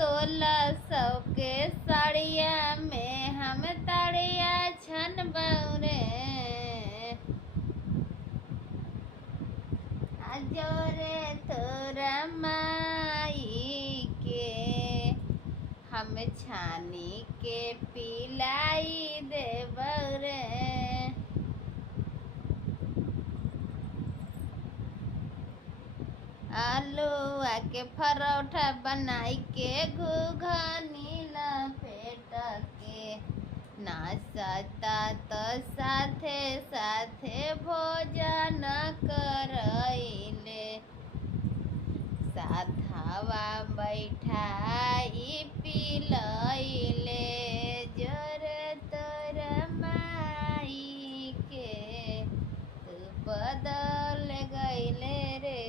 1600 के साड़िया में हम ताड़िया छन बौरे जोरे तोरा माई के हम छानी के पिलाई देबौ रे। आलूआ के परोठा बनाई के घुघनी लपेट के नाश्ता तो साथे साथे भोजन करैले साथवा बैठाई पिलैले जोरे तोर माई के तू पद